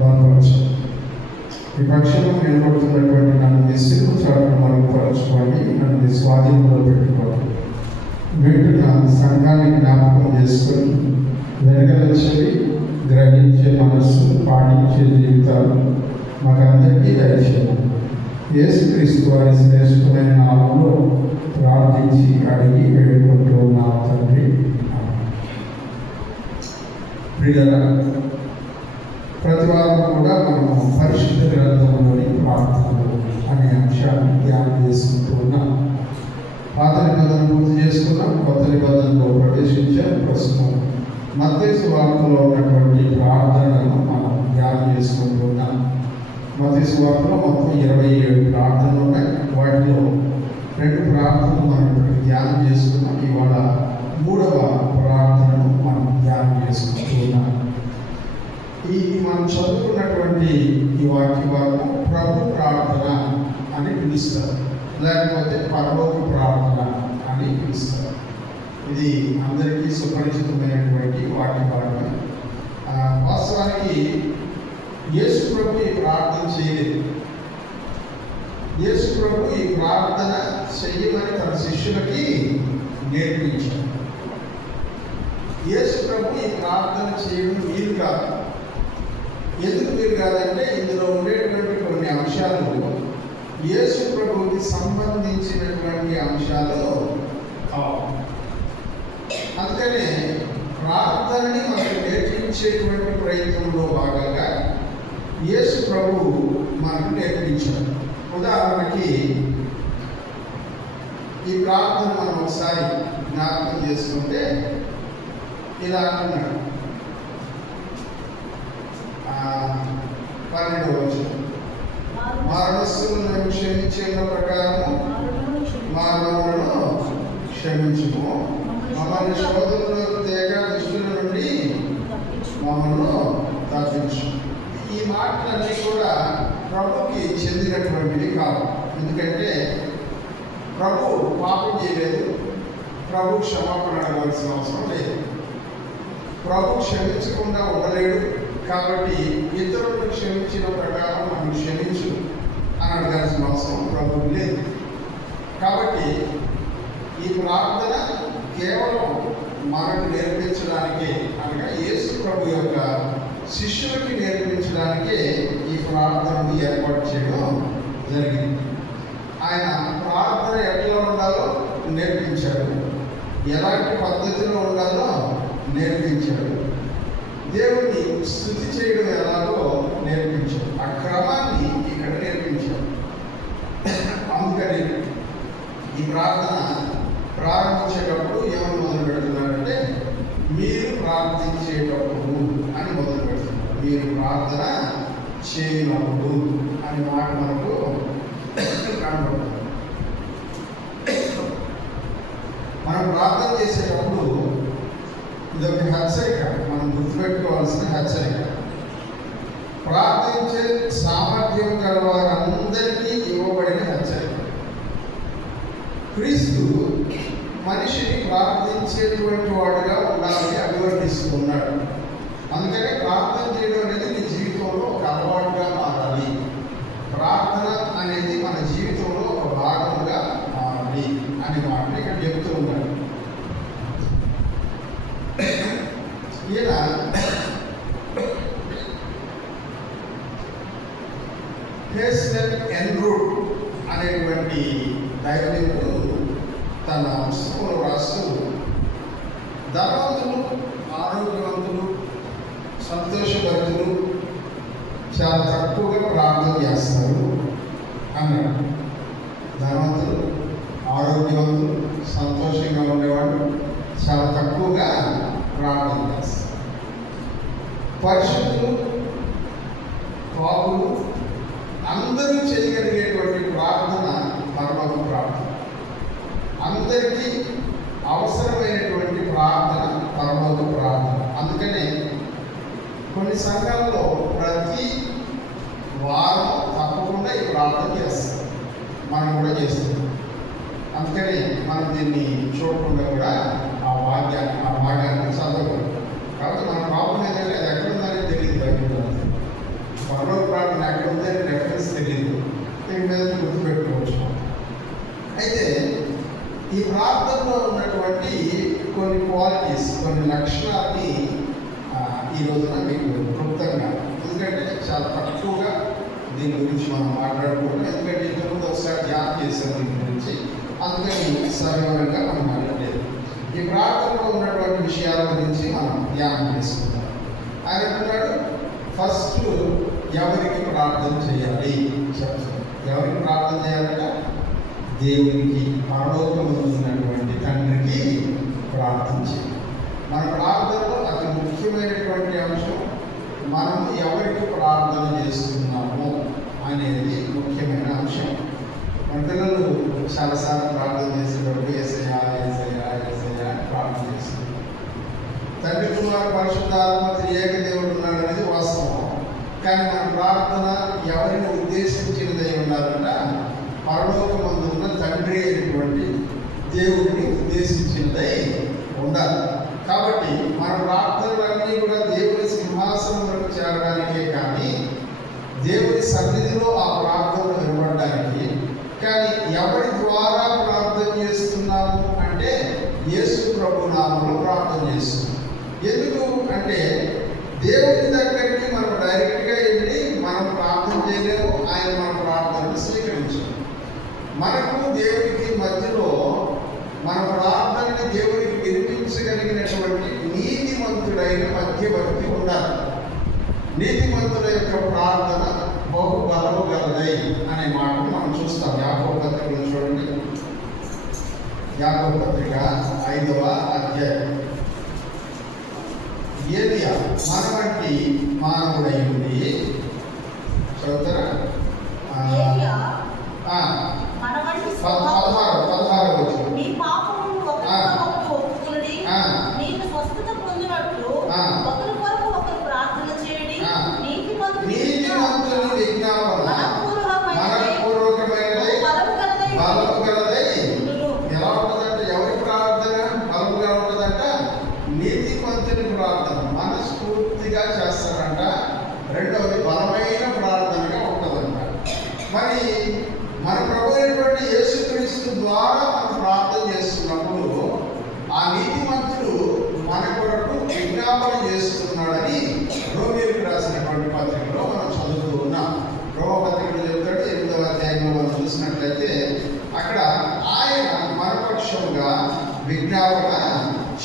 బలపరచు. ఈ పక్షంలో నిలబడుతున్నటువంటి నన్ను నిశ్చిత చాటును మరుగుపరచుకోండి, నన్ను స్వాధీనంలో పెట్టుకోండి. వీటిన సంఘాన్ని జ్ఞాపకం చేసుకొని వెనకలొచ్చేవి గ్రహించే మనస్సు, పాటించే జీవితాలు మాకందరికీ దయచేయండి. యేసుక్రీస్తు వారి శ్రేష్ఠమైన నామంలో ప్రార్థించి అడిగి వేడుకుంటూ ఉన్నాం తండ్రి. ప్రియులారా, ప్రతి వారం కూడా మనము పరిశుద్ధ గ్రంథంలోని ప్రార్థనలు అనే అంశాన్ని ధ్యానం చేసుకుంటూ ఉన్నాం. పాత నిబంధన పూర్తి చేసుకున్నాం, కొత్త నిబంధనలో ప్రవేశించాం. ప్రస్తుతం మత్తయి సువార్తలో ఉన్నటువంటి ప్రార్థనలను మనం ధ్యానం చేసుకుంటూ ఉన్నాం. మత్తయి సువార్తలో మొత్తం 27 ప్రార్థనలు ఉన్నాయి. వాటిలో 2 ప్రార్థనలు మనం ధ్యానం చేసుకున్నాం. ఇవాళ 3వ ప్రార్థనను మనం ధ్యానం చేసుకుంటూ ఉన్నాం. ఈ మనం చదువుకున్నటువంటి ఈ వాక్య భాగం ప్రభు ప్రార్థన అని పిలుస్తారు, లేకపోతే పరలోక ప్రార్థన అని పిలుస్తారు. ఇది అందరికీ సుపరిచితమైనటువంటి వాక్య భాగం. వాస్తవానికి యేసు ప్రభు ఈ ప్రార్థన చేయలేదు. యేసు ప్రభు ఈ ప్రార్థన చెయ్యమని తన శిష్యులకి నేర్పించాడు. యేసు ప్రభు ఈ ప్రార్థన చేయడం వీలు కాదు. ఎందుకు వీలు కాదంటే ఇందులో ఉండేటువంటి కొన్ని అంశాలు యేసు ప్రభువుకి సంబంధించినటువంటి అంశాలు కావు. అందుకనే ప్రార్థనని మనకు నేర్పించేటువంటి ప్రయత్నంలో భాగంగా యేసు ప్రభువు మనకు నేర్పించాడు. ఉదాహరణకి ఈ ప్రార్థన మనం ఒకసారి జ్ఞాపకం చేసుకుంటే ఇలా అంటున్నాడు. 12వ వచనం, మరణస్తులను క్షమించిన ప్రకారము మానవులను క్షమించుము, మమ్మల్ని శోధనలో తేగ దుష్టుల నుండి మమ్మల్ని తప్పించు. ఈ మాటలన్నీ కూడా ప్రభుకి చెందినటువంటివి కాదు. ఎందుకంటే ప్రభు పాపం చేయలేదు, ప్రభు క్షమాపణ అడగవలసిన అవసరం లేదు, ప్రభు క్షమించకుండా ఉండలేడు. కాబట్టి ఇతరులను క్షమించిన ప్రకారం మనం క్షమించు అని అడగాల్సిన అవసరం ప్రభువు లేదు. కాబట్టి ఈ ప్రార్థన కేవలం మనకు నేర్పించడానికే, అనగా యేసు ప్రభు యొక్క శిష్యులకి నేర్పించడానికే ఈ ప్రార్థనను ఏర్పాటు చేయడం జరిగింది. ఆయన ప్రార్థన ఎట్లా ఉండాలో నేర్పించాడు, ఎలాంటి పద్ధతిలో ఉండాలో నేర్పించాడు, దేవుణ్ణి స్తుతి చేయడం ఎలాగో నేర్పించాడు. ఆ క్రమాన్ని ఇక్కడ నేర్పించాడు. అందుకని ఈ ప్రార్థన ప్రారంభించేటప్పుడు ఏమని మొదలు పెడుతున్నారంటే, మీరు ప్రార్థించేటప్పుడు అని మొదలు పెడుతున్నారు. మీరు ప్రార్థన చేయనప్పుడు అనే మాట మనకు కనబడుతుంది. మనం ప్రార్థన చేసేటప్పుడు ఇదొక హెచ్చరిక, మనం గుర్తుపెట్టుకోవాల్సిన హెచ్చరిక. ప్రార్థించే సామర్థ్యం గల వారందరికీ ఇవ్వబడిన హెచ్చరిక. క్రీస్తు మనిషిని ప్రార్థించేటువంటి వాడుగా ఉండాలని అభివర్ణిస్తున్నాడు. అందుకని ప్రార్థన చేయడం అనేది నీ జీవితంలో ఒక అలవాటుగా మారాలి. ప్రార్థన అనేది మన జీవితంలో ఒక భాగంగా మారాలి అనే మాట ఇక్కడ చెప్తూ ఉన్నాడు. ఈయన హేస్టన్ ఎన్రూట్ అనేటువంటి దైవజనుడు తన పుస్తకంలో రాస్తూ, ధనవంతులు, ఆరోగ్యవంతులు, సంతోషభరితులు చాలా తక్కువగా ప్రార్థన చేస్తారు అన్నాడు. ధనవంతులు, ఆరోగ్యవంతులు, సంతోషంగా ఉండేవాళ్ళు చాలా తక్కువగా ప్రార్థన చేస్తారు. పరిశుద్ధులు, పాపులు అందరూ చేయగలిగేటువంటి ప్రార్థన పరలోక ప్రార్థన. అందరికీ అవసరమైనటువంటి ప్రార్థన పరలోక ప్రార్థన. అందుకనే కొన్ని సంఘాల్లో ప్రతి వారం తప్పకుండా ఈ ప్రార్థన చేస్తారు. మనం కూడా చేస్తున్నాం. అందుకని మనం దీన్ని చూడకుండా కూడా ఆ భాగాన్ని చదవకూడదు. కాబట్టి మన ప్రాబ్లం ఏంటంటే అది ఎక్కడుందని తెలియదు. బయట క్వాలిటీస్, కొన్ని లక్షణాలని ఈ రోజున మీకు క్లుప్తంగా, ఎందుకంటే చాలా తక్కువగా దీని గురించి మనం మాట్లాడుకుంటాం, ఎందుకంటే ఇంతకుముందు ఒకసారి ధ్యానం చేసాం దీని గురించి, అందుకని సవివరంగా మనం మాట్లాడలేదు. ఈ ప్రార్థనలో ఉన్నటువంటి విషయాల గురించి మనం ధ్యానం చేసుకుంటాం. ఆయన అంటున్నాడు, ఫస్ట్ ఎవరికి ప్రార్థన చేయాలి చెప్తాడు. ఎవరికి ప్రార్థన చేయాలంట? దేవునికి, పరలోకములో ఉన్నటువంటి తండ్రికి ప్రార్థన చేయాలి. మన ప్రార్థనలో అతి ముఖ్యమైనటువంటి అంశం మనం ఎవరికి ప్రార్థన చేస్తున్నాము అనేది ముఖ్యమైన అంశం. మన పిల్లలు చాలాసార్లు ప్రార్థన చేసేటప్పుడు ఏసయ్యా ఏసయ్యా ఏసయ్యా అని ప్రార్థన చేస్తున్నారు. తండ్రి కుమార పరిశుద్ధాత్మ త్రియేక దేవుడు ఉన్నాడు అనేది వాస్తవం. కానీ మన ప్రార్థన ఎవరిని ఉద్దేశించినదై ఉండాలంట? పరలోకమందు ఉన్న తండ్రి అయినటువంటి దేవుడిని ఉద్దేశించినదై ఉండాలి. కాబట్టి మన ప్రార్థనలన్నీ కూడా దేవుని సింహాసనం వరకు చేరడానికే కానీ, దేవుని సన్నిధిలో ఆ ప్రార్థనలు వినబడడానికి. కానీ ఎవరి ద్వారా ప్రార్థన చేస్తున్నాము అంటే యేసు ప్రభు నామములో ప్రార్థన చేస్తున్నాం. ఎందుకు అంటే దేవుని దగ్గరికి మనం డైరెక్ట్గా వెళ్ళి మనం ప్రార్థన చేయలేము, ఆయన మన ప్రార్థనను స్వీకరించాము. మనకు దేవునికి మధ్యలో మన ప్రార్థనని దేవునికి వినిపించగలిగినటువంటి నీతిమంతుడైన మధ్యవర్తి ఉండాలి. నీతిమంతుల యొక్క ప్రార్థన బహు బలము గలదై అనే మాటను మనం చూస్తాం. యాకోబు పత్రికలో చూడండి, యాకోబు పత్రిక 5వ అధ్యాయం. ఏలియా మన వంటి మానవుడై ఉండి, చదువుతారా? 16 వచ్చు. నీతిమంతుని విజ్ఞాపన మనపూర్వకమైనదై బలము గలదై. ఎలా ఉంటుందంటే ఎవరి ప్రార్థన బలముగా ఉంటుందంట? నీతిమంతుని ప్రార్థన మనస్ఫూర్తిగా చేస్తారంట. రెండవది బలమైన ప్రార్థనగా ఉంటుందంట. మరి మన ప్రభు అయినటువంటి యేసుక్రీస్తు ద్వారా మనం ప్రార్థన చేస్తున్నప్పుడు ఆ నీతిమంతుడు మన కొరకు విజ్ఞాపన చేస్తున్నాడని రోమీయులకు రాసినటువంటి పత్రికలో మనం చదువుతూ ఉన్నాం. రోమ పత్రికలో చెప్తాడు 8వ అధ్యాయంలో మనం చూసినట్లయితే అక్కడ ఆయన మన పక్షంగా విజ్ఞాపన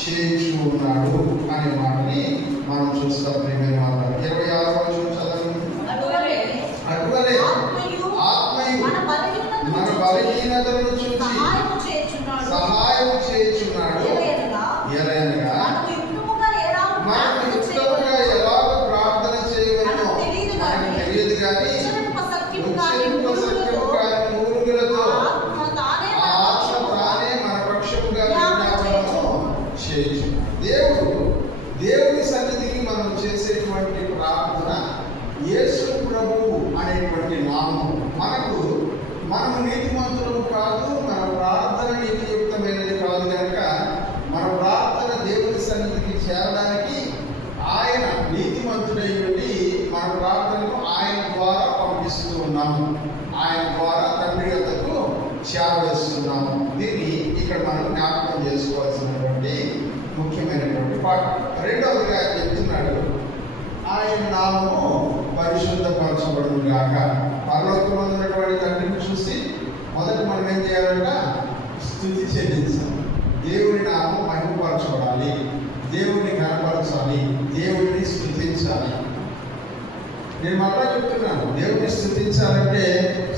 చేయించు ఉన్నాడు అనే మాటని మనం చూస్తాం. ప్రియమైన వాళ్ళు 26వ వచనం చదవండి. అటువలే ఆత్మయు మన బలహీనతలను చూసి సహాయం చేయుచున్నాడు. ఎలయనగా మనకు యుక్తముగా ఎలాగ ప్రార్థన చేయవలెనో మనకు తెలియదు, కానీ ఉచ్చరింప సత్యము కాని మూలుగులతో ఆత్మ తానే మన పక్షముగా విజ్ఞాపనము చేయుచున్నాడు. దేవుని సన్నిధికి మనం చేసేటువంటి ప్రార్థన యేసు ప్రభువు అనేటువంటి నామం. మనము నీతిమంతులము కాదు, మన ప్రార్థన నీతియుక్తమైనది కాదు కనుక మన ప్రార్థన దేవుని సన్నిధికి చేరడానికి ఆయన నీతిమంతుడై ఉండి మన ప్రార్థనను ఆయన ద్వారా పంపిస్తూ ఉన్నాము. ఆయన ద్వారా తండ్రి వద్దకు చేరవేస్తున్నాము. దీన్ని ఇక్కడ మనం జ్ఞాపకం చేసుకోవాల్సినటువంటి ముఖ్యమైనటువంటి పాఠం. రెండవదిగా చెప్తున్నాడు, ఆయన నామము పరిశుద్ధపరచబడును గాక. పరలోకమందు ఉన్నటువంటి తండ్రిని చూసి మొదట మనం ఏం చేయాలంట? స్తుతి చెల్లించాలి. దేవుని నామం మహిమపరచబడాలి, దేవుని కనపరచాలి, దేవుడిని స్తుతించాలి. నేను మళ్ళా చెప్తున్నాను, దేవుడిని స్తుతించాలంటే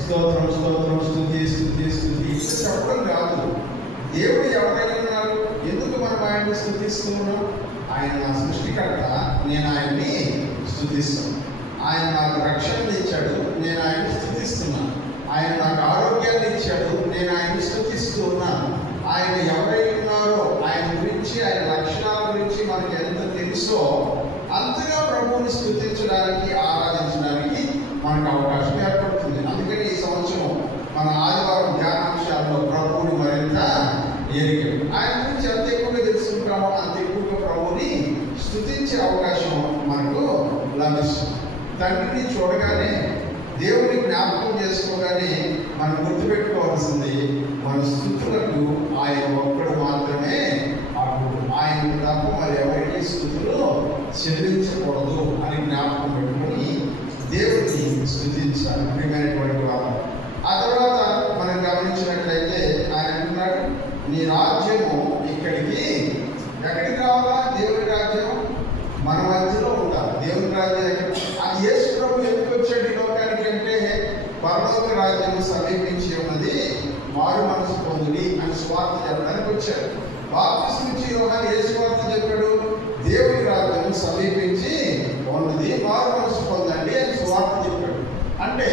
స్తోత్రం స్తోత్రం స్తుతి స్తుతి స్తుతి ఇట్లా చెప్పడం కాదు. దేవుడు ఎవరైనా ఉన్నారు, ఎందుకు మనం ఆయన్ని స్తుతిస్తున్నాం? ఆయన నా సృష్టికర్త, నేను ఆయన్ని స్తుతిస్తాను. ఆయన నాకు రక్షణ ఇచ్చాడు, నేను ఆయన్ని స్తుతిస్తున్నాను. ఆయన నాకు ఆరోగ్యాన్ని ఇచ్చాడు, నేను ఆయన్ని స్తుతిస్తూ ఉన్నాను. ఆయన ఎవరై ఉన్నారో ఆయన గురించి, ఆయన లక్షణాల గురించి మనకు ఎంత తెలుసో అంతగా ప్రభువుని స్తుతించడానికి, ఆరాధించడానికి మనకు అవకాశం ఏర్పడుతుంది. అందుకని ఈ సంవత్సరం మన ఆదివారం ధ్యానాంశాల్లో ప్రభువుని మరింత ఎరిగాం. ఆయన గురించి ఎంత ఎక్కువగా తెలుసుకుంటామో అంత ఎక్కువగా ప్రభువుని స్తుతించే అవకాశం మనకు లభిస్తుంది. తండ్రిని చూడగానే, దేవుని జ్ఞాపకం చేసుకోగానే మనం గుర్తుపెట్టుకోవాల్సింది, మన స్థుతులకు ఆయన ఒక్కడు మాత్రమే అర్హుడు. ఆయనకు తప్ప మరి ఎవరికి స్థుతులు చెల్లించకూడదు అని జ్ఞాపకం పెట్టుకుని దేవుడిని స్థుతించాలి ప్రియమైనటువంటి వారు. ఆ తర్వాత మనం గమనించినట్లయితే ఆయన అంటున్నాడు, నీ రాజ్యము ఎక్కడికి రావాలా? దేవుని రాజ్యం మన మధ్యలో ఉండాలి. దేవుని రాజ్యం అది యేసు ప్రభు ఎందుకు వచ్చాడు ఈ లోకానికి అంటే, పరలోక రాజ్యం సమీపించి ఉన్నది, మారు మనసు పొందుడి అని స్వార్థ చెప్పడానికి వచ్చాడు. బాప్తిస్మం ఇచ్చి యోహాను ఏ స్వార్థ చెప్పాడు? దేవుని రాజ్యం సమీపించి ఉన్నది, మారు మనసు పొందండి అని స్వార్థ చెప్పాడు. అంటే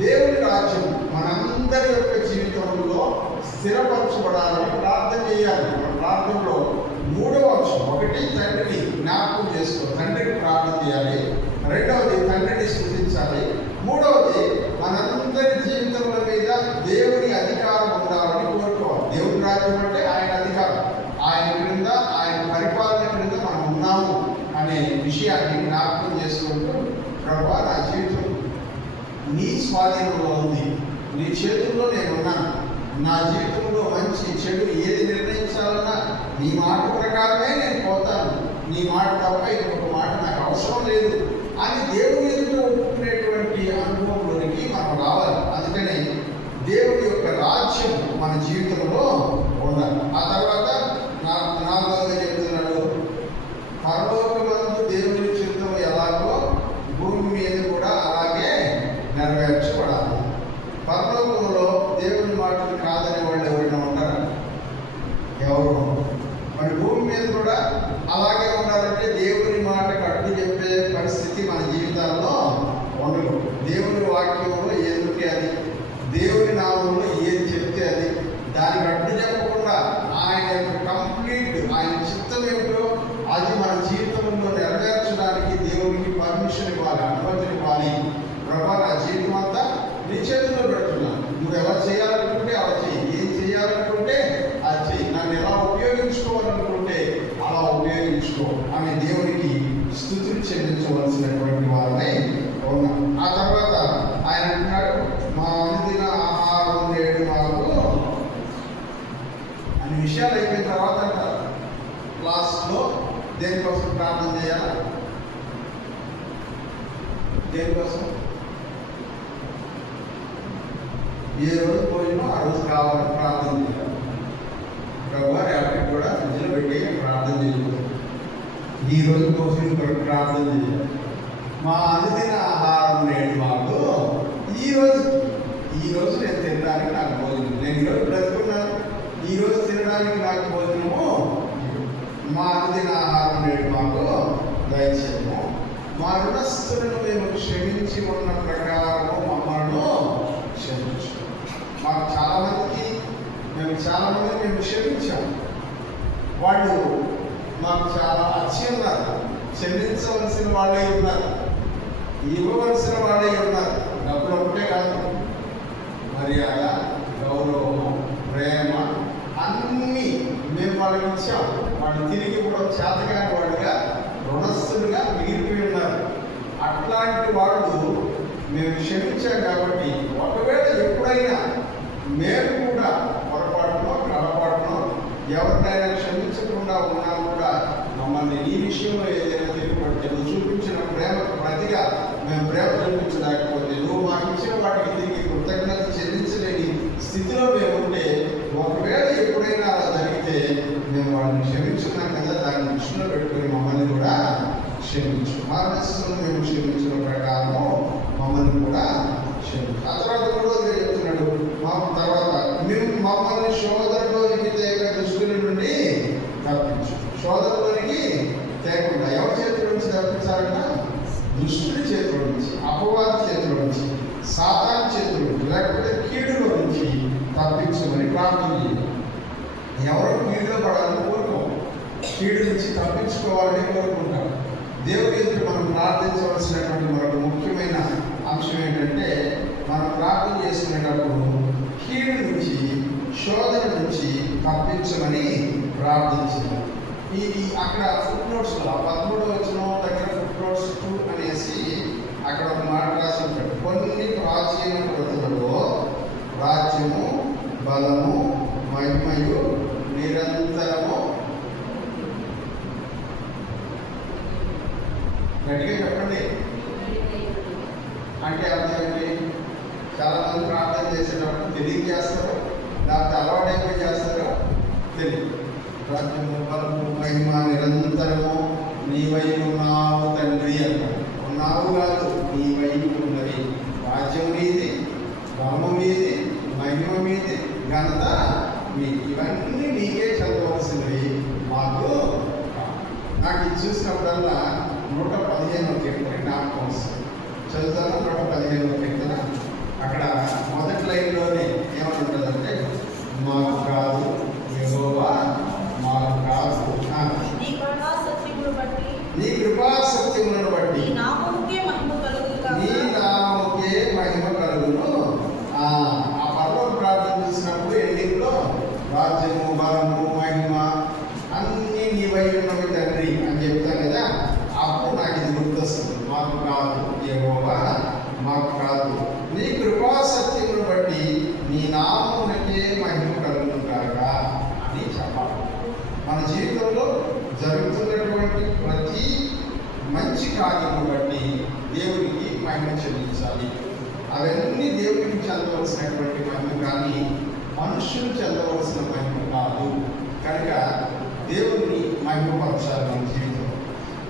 దేవుని రాజ్యం మనందరి యొక్క జీవితంలో స్థిరపరచబడాలని ప్రార్థన చేయాలి. మన ప్రార్థనలో 3వ అంశం, ఒకటి తండ్రిని జ్ఞాపకం చేసుకో, తండ్రికి ప్రార్థన చేయాలి. రెండవది తండ్రిని స్థుతించాలి. మూడవది మనందరి జీవితముల మీద దేవుని అధికారం ఉండాలని కోరుకోవాలి. దేవుని రాజ్యం అంటే ఆయన అధికారం, ఆయన క్రింద, ఆయన పరిపాలన క్రింద మనం ఉన్నాము అనే విషయాన్ని జ్ఞాపకం చేసుకుంటూ, ప్రభువా నా జీవితం నీ స్వాధీనంలో ఉంది, నీ చేతుల్లో నేను ఉన్నాను, నా జీవితంలో మంచి చెడు ఏది నిర్ణయించాలన్నా నీ మాట ప్రకారమే నేను పోతాను, నీ మాట తప్ప ఇంకొక మాట నాకు అవసరం లేదు అని దేవుని ఎదుట ఒప్పుకునేటువంటి అనుభవంలోనికి మనం రావాలి. అందుకని దేవుడి యొక్క రాజ్యం మన జీవితంలో ఉండాలి. ఆ తర్వాత నాలుగవది చెప్తున్నాడు, పరలోకమందు దేవుని చిత్తం ఎలాగో భూమి మీద కూడా అలాగే నెరవేర్చబడాలి. పరలోకంలో దేవుని మాటలు కాదని వాళ్ళు ఎవరైనా ఉంటారా? ఎవరు? మరి భూమి మీద కూడా అలాగే ఉండాలంటే దేవుని మాటకు అడ్డు చెప్పే పరిస్థితి మన జీవితాల్లో ఉండదు. దేవుని వాక్యంలో ఏదుంటే అది, దేవుని నామంలో ఏది చెప్తే అది, దానికి అడ్డు చెప్పకుండా ఆయన కంప్లీట్ ఆయన చిత్తం ఏమిటో అది మన జీవితంలో నెరవేర్చడానికి దేవునికి పర్మిషన్ ఇవ్వాలి, అనుమతిని ఇవ్వాలి. ప్రభా నా జీవితం అంతా నీ చేతిలో పెడుతున్నా, నువ్వు ఎలా చేయాలనుకుంటే అలా చెయ్యి, ఏం చేయాలనుకుంటే అది చెయ్యి, నన్ను ఎలా ఉపయోగించుకోవాలనుకుంటే అలా ఉపయోగించుకో అని దేవునికి స్థుతులు చెల్లించవలసినటువంటి వారై ఉన్నాం. ఆ తర్వాత ఆయన అంటున్నాడు, మా అనుదిన ఆహారం నేడు మాకు అన్ని విషయాలు అయిపోయిన తర్వాత అంటారు లాస్ట్లో దేనికోసం ప్రార్థన చేయాలా? దేనికోసం? ఏ రోజు భోజనం ఆ రోజు కావాలని ప్రార్థన చేయాలి. ప్రభువా రేపటికి కూడా ఫ్రిడ్జ్లో పెట్టి ప్రార్థన చేయకూడదు, ఈ రోజు భోజనం కొరకు ప్రార్థన చేయాలి. మా అనుదిన ఆహారం నేడు మాకు ఈ రోజు నేను తినడానికి నాకు భోజనం, నేను ఈరోజు బ్రతుకున్నాను, ఈరోజు తినడానికి నాకు భోజనము, మా అనుదిన ఆహారం నేడు మాకు దయచేయము, మా రుణస్థులను మేము క్షమించి ఉన్న ప్రకారము మమ్మల్ని క్షమించు. మాకు చాలామంది మేము క్షమించాము, వాళ్ళు మాకు చాలా అచ్చి ఉన్నారు, చెల్లించవలసిన వాళ్ళే ఉన్నారు, ఇవ్వవలసిన వాళ్ళే ఉన్నారు. డబ్బులు ఒకటే కాదు, మర్యాద, గౌరవం, ప్రేమ అన్నీ మేము వాళ్ళకి ఇచ్చాం. వాళ్ళు తిరిగి కూడా చేతకాని వాడిగా రుణస్థులుగా మిగిలిపోయి ఉన్నారు. అట్లాంటి వాళ్ళు మేము క్షమించాం కాబట్టి ఒకవేళ ఎప్పుడైనా మేము కూడా పొరపాటునో కలపాటునో ఎవరినైనా క్షమించకుండా ఉన్నా కూడా మమ్మల్ని ఈ విషయంలో ఏదైనా తిరుగుబడితే నువ్వు చూపించిన ప్రేమకు ప్రతిగా మేము ప్రేమ చూపించలేకపోతే, నువ్వు మాకు ఇచ్చిన వాటికి తిరిగి కృతజ్ఞత చెల్లించలేని స్థితిలో మేము ఉంటే, ఒకవేళ ఎప్పుడైనా అలా జరిగితే మేము వాళ్ళని క్షమించున్నాం కదా, దాన్ని దృష్టిలో పెట్టుకుని మమ్మల్ని కూడా క్షమించు. మార్గస్థులను మేము క్షమించిన ప్రకారము మమ్మల్ని కూడా క్షమించు. ఆ తర్వాత కూడా చెప్తున్నాడు, మేము మమ్మల్ని శోధనలోనికి తేక దుష్టుల నుండి తప్పించు. శోధనలోనికి తేకుండా ఎవరి చేతుల నుంచి తప్పించాలంట? దుష్టుడి చేతుల నుంచి, అపవాది చేతుల నుంచి, సాతాను చేతుల నుంచి, లేకపోతే కీడులో నుంచి తప్పించమని ప్రార్థన చేయాలి. ఎవరో కీడులో పడాలని కోరుకోం, కీడు నుంచి తప్పించుకోవాలని కోరుకుంటాం. దేవుడి ఎదుట మనం ప్రార్థించవలసినటువంటి మరొక ముఖ్యమైన అంశం ఏంటంటే, మనం ప్రార్థన చేసుకునేటప్పుడు కీడు నుంచి, శోధన నుంచి తప్పించమని ప్రార్థించాలి. ఇది అక్కడ ఫుట్ నోట్స్లో 13వ వచనం దగ్గర ఫుట్ నోట్స్ 2 అనేసి అక్కడ ఒక మాట రాసి ఉంటాడు. కొన్ని ప్రాచీన కృతులలో రాజ్యము, బలము, మహిమయు నిరంతరము గట్టిగా చెప్పండి. అంటే అర్థం ఏంటి? చాలామంది ప్రార్థన చేసేటప్పుడు తెలియక చేస్తారు, లేకపోతే అలవాటైపోయి చేస్తారో తెలియదు. రాజ్యము, బలము, మహిమ నిరంతరము నీవై ఉన్నావు తండ్రి అంటారు. ఉన్నావు కాదు, నీవై ఉన్నది. రాజ్యం మీది, బలము మీది, మహిమ మీది, ఘనత మీది. ఇవన్నీ నీకే చదవలసినవి, మాకు. నాకు ఇది చూసినప్పుడల్లా 115వ కీర్తన జ్ఞాపకం వస్తుంది. చదువుతాను. 115వ కీర్తన. అక్కడ మొదటి లైన్లోనే ఏమని ఉంటుందంటే, మాకు కాదు, యెహోవా మాకు కాదు, నీ కృపా సత్యములను బట్టి నీ నామముకే మహిమ కలుగును. ఆ పర్వ ప్రార్థన చూసినప్పుడు ఎండింగ్లో రాజ్యము, బలము, మహిమ అన్నీ నీవై ఉన్నవి తండ్రి అని చెప్తాను కదా. అప్పుడు నాకు ఇది గుర్తొస్తుంది. మాకు కాదు, యెహోవా మాకు కాదు, నీ కృపా సత్యమును బట్టి నీ నామమునకే మహిమ కలుగును కాక అని చెప్పాలి. మన జీవితంలో జరుగుతున్నటువంటి ప్రతి మంచి కార్యము బట్టి దేవునికి మహిమ చెల్లించాలి. అవన్నీ దేవునికి చెందవలసినటువంటి మహిమ కానీ మనుషులు చెందవలసిన మహిమ కాదు. కనుక దేవుని మహిమపరచాలి మన జీవితంలో.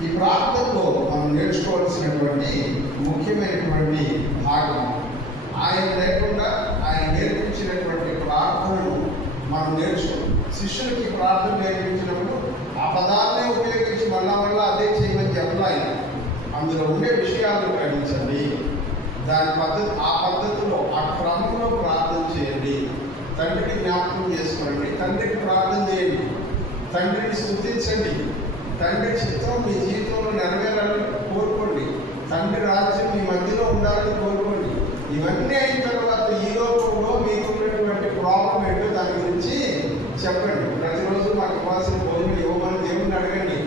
ఈ ప్రార్థనలో మనం నేర్చుకోవాల్సినటువంటి ముఖ్యమైనటువంటి భాగం, ఆయన లేకుండా ఆయన నేర్పించినటువంటి ప్రార్థనను మనం నేర్చుకోవాలి. శిష్యులకి ప్రార్థన నేర్పించినప్పుడు ఆ పదాలనే ఉపయోగించి మళ్ళా అదే చేయమని చెప్పాలి. అందులో ఉండే విషయాలను గ్రహించండి. దాని పద్ధతి, ఆ పద్ధతిలో, ఆ క్రమంలో ప్రార్థన చేయండి. తండ్రిని జ్ఞాపకం చేసుకోండి, తండ్రికి ప్రార్థన చేయండి, తండ్రిని స్తుతించండి, తండ్రి చిత్తం మీ జీవితంలో నెరవేరాలని కోరుకోండి, తండ్రి రాజ్యం మీ మధ్యలో ఉండాలని కోరుకోండి. ఇవన్నీ అయిన తర్వాత ఈ లోకంలో మీకున్నటువంటి ప్రాబ్లం ఏంటో దాని గురించి చెప్పండి. ప్రతిరోజు మాకు ఇవ్వాల్సిన భోజనం ఇవ్వమని దేవుడిని అడగండి.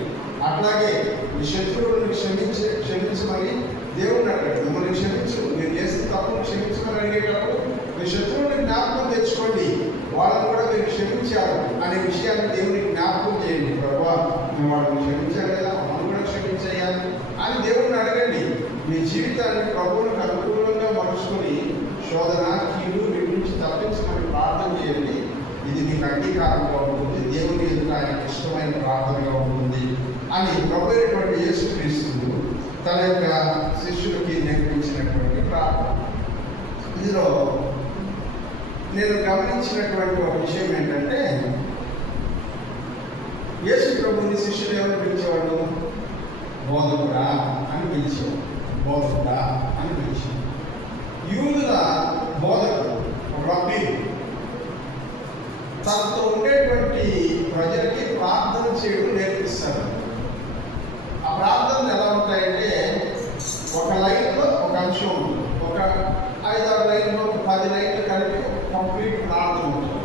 అట్లాగే మీ శత్రువులను క్షమించమని దేవుడిని అడగండి. మిమ్మల్ని క్షమించు, మీరు చేసిన తప్పును క్షమించమని అడిగేటప్పుడు మీ శత్రువుని జ్ఞాపకం తెచ్చుకోండి. వాళ్ళని కూడా మీరు క్షమించారు అనే విషయాన్ని దేవునికి జ్ఞాపకం చేయండి. ప్రభువా, మేము వాళ్ళని క్షమించాలి కదా, మనం కూడా క్షమించేయాలి అని దేవుడిని అడగండి. మీ జీవితాన్ని ప్రభువులకు అనుకూలంగా మలుచుకొని శోధన, కీడు వీటి నుంచి తప్పించమని ప్రార్థన చేయండి. ఇది మీకు అంగీకారంగా ఉంటుంది, దేవుని ఎదుట ఆయనకు ఇష్టమైన ప్రార్థనగా ఉంటుంది అని ప్రభువైనటువంటి యేసుక్రీస్తు తన యొక్క శిష్యులకి నేర్పించినటువంటి ప్రార్థన. ఇందులో నేను గమనించినటువంటి ఒక విషయం ఏంటంటే, యేసు ప్రభుని శిష్యులు ఎవరు పిలిచేవాడు? బోధకుడా అని పిలిచేవాడు. బోధకుడా అని పిలిచేవాడు. యూదుల బోధకుడు, రబ్బీ, తనతో ఉండేటువంటి ప్రజలకి ప్రార్థన చేయడం నేర్పిస్తారు. ఆ ప్రార్థనలు ఎలా ఉంటాయంటే, ఒక లైన్లో ఒక అంశం ఉంటుంది, ఒక 5-6 లైన్లో ఒక 10 లైన్లు కలిపి కంప్లీట్ ప్రార్థన ఉంటుంది.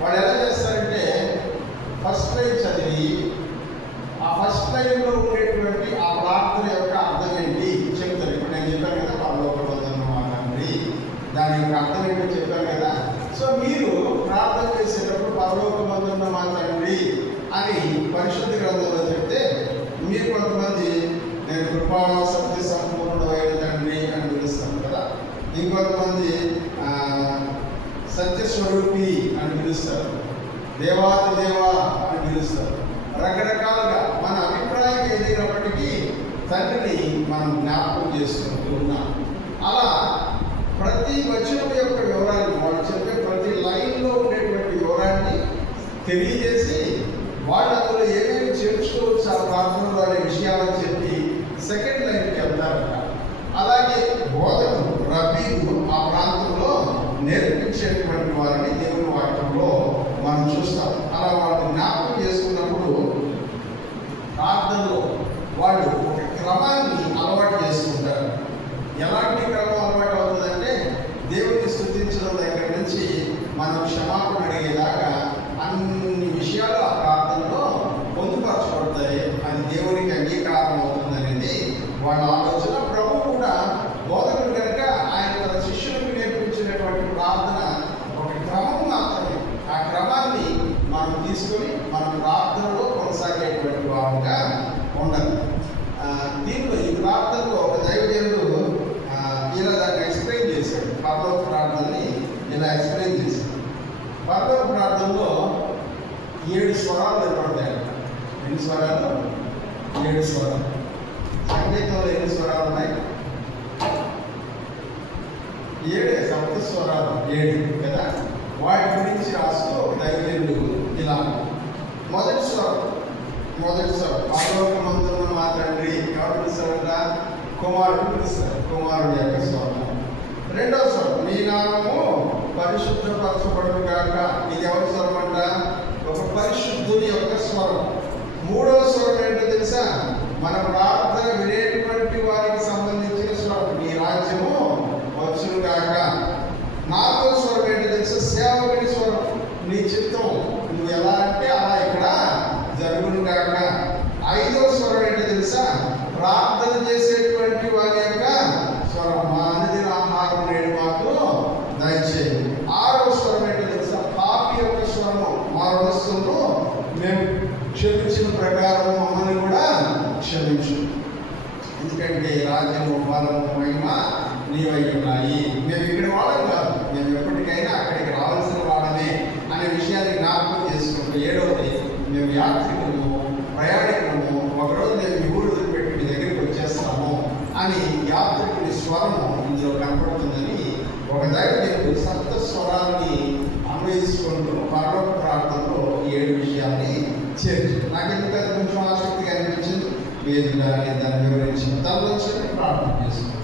వాడు ఎలా చేస్తారంటే, ఫస్ట్ లైన్ చదివి ఆ ఫస్ట్ లైన్లో ఉండేటువంటి ఆ ప్రార్థన యొక్క అర్థం ఏంటి చెప్తారు. ఇప్పుడు నేను చెప్పాను కదా, పరలోకమందున్న మా తండ్రి, దాని యొక్క అర్థం ఏంటో చెప్పాను కదా. సో మీరు ప్రార్థన చేసేటప్పుడు పరలోకమందున్న మా తండ్రి అని పరిశుద్ధ గ్రంథంలో చెప్తే, మీరు కొంతమంది నేను కృపా సత్య సంపూర్ణమైన తండ్రి అని పిలుస్తాను కదా, ఇంకొంతమంది సత్యస్వరూపి అని పిలుస్తారు, దేవాది దేవ అని పిలుస్తారు. రకరకాలుగా మన అభిప్రాయం ఏదైనప్పటికీ తండ్రిని మనం జ్ఞాపకం చేసుకుంటూ ఉన్నాం. అలా ప్రతి వచనం యొక్క వివరాన్ని, వాళ్ళు చెప్పే ప్రతి లైన్లో ఉండేటువంటి వివరాన్ని తెలియజేసి వాళ్ళు అందులో ఏమేమి చేర్చుకోవచ్చు ఆ ప్రార్థనలో అనే విషయాలను చెప్పి సెకండ్ లైన్కి వెళ్తారట. అలాగే బోధకుడు రబ్బీలు ఆ ప్రాంతంలో నేర్పించేటువంటి వారిని దేవుని వాక్యంలో మనం చూస్తాం. అలా వాళ్ళు జ్ఞాపకం చేసుకున్నప్పుడు ప్రార్థనలో వాళ్ళు ఒక క్రమాన్ని అలవాటు చేసుకుంటారు. ఎలాంటి క్రమం అలవాటు అవుతుందంటే, దేవుడిని స్తుతించడం దగ్గర నుంచి మనం క్షమాపణ అడిగేదాకా అన్ని విషయాలు ఆ ప్రార్థనలో పొందుపరచబడతాయి. అది దేవునికి అంగీకారం అవుతుందనేది వాళ్ళ ఆలోచన. ప్రభు కూడా బోధకుడు కనుక ఆయన తన శిష్యులకు నేర్పించినటువంటి ప్రార్థన ఒక క్రమం మాత్రమే. ఆ క్రమాన్ని మనం తీసుకొని మన ప్రార్థనలో కొనసాగేటువంటి వారుగా ఉండాలి. దీంట్లో ఈ ఎక్స్ప్లెయిన్ చేశాను. పరలోక ప్రార్థనలో 7 స్వరాలు ఏర్పడతాయి. ఎన్ని స్వరాలు? 7 స్వరాలు. సంగీతంలో ఎన్ని స్వరాలు ఉన్నాయి? 7 సప్త స్వరాలు, 7 కదా. వాటి గురించి రాస్తూ దైవజనుడు ఇలా మొదటి స్వరం పరలోకమందున్న మా తండ్రి ఎవరు పిలుస్తారంట? కుమారుడు పిలుస్తారు. కుమారుడు యొక్క స్వరం. రెండవ స్వరం మీ నామము పరిశుద్ధపరచబడును గాక. ఇది ఎవరి స్వరం అంట? ఒక పరిశుద్ధుని యొక్క స్వరం. మూడవ స్వరం ఏంటో తెలుసా? మన ప్రార్థన వినేటువంటి వారికి సంబంధించిన స్వరం. నీ రాజ్యము వచ్చును గాక. నాలుగవ స్వరం ఏంటో తెలుసా? సేవకుని స్వరం. నీ చిత్తం నువ్వు ఎలా అంటే అలా ఇక్కడ జరుగును గాక. ఐదవ స్వరం ఏంటో తెలుసా? ప్రార్థన చేసేటువంటి వారి యొక్క స్వరం. మా అనుదిన ఆహారం నేడు మాకు దయచేయి. ఆరవ స్వరం ఏంటో తెలుసా? పాపి యొక్క స్వరము. మా రుణస్తులను మేము క్షమించిన ప్రకారం మమ్మల్ని కూడా క్షమించు. ఎందుకంటే రాజ్యము, బలము, మహిమ నీవై ఉన్నాయి. మేము ఇక్కడ వాళ్ళం కాదు, మేము ఎప్పటికైనా అక్కడికి రావాల్సిన వాళ్ళమే అనే విషయాన్ని జ్ఞాపకం చేసుకుంటూ, ఏడవది మేము యాత్రికులము, ప్రయాణికులము, ఒకరోజు మేము ఈ ఊరు వదిలిపెట్టి మీ దగ్గరికి వచ్చేస్తాము అని యాత్రికుని స్వరము ఇందులో కనపడుతుందని ఒక దైవజనుడు సప్త స్వరాన్ని అన్వయించుకుంటూ పరలోక ప్రార్థనలో 7 విషయాన్ని చేర్చు. నాకు ఎందుకంటే కొంచెం ఆసక్తిగా అనిపించింది. వేదిక దాన్ని వివరించి తనలో ప్రార్థన చేసుకుంటాం.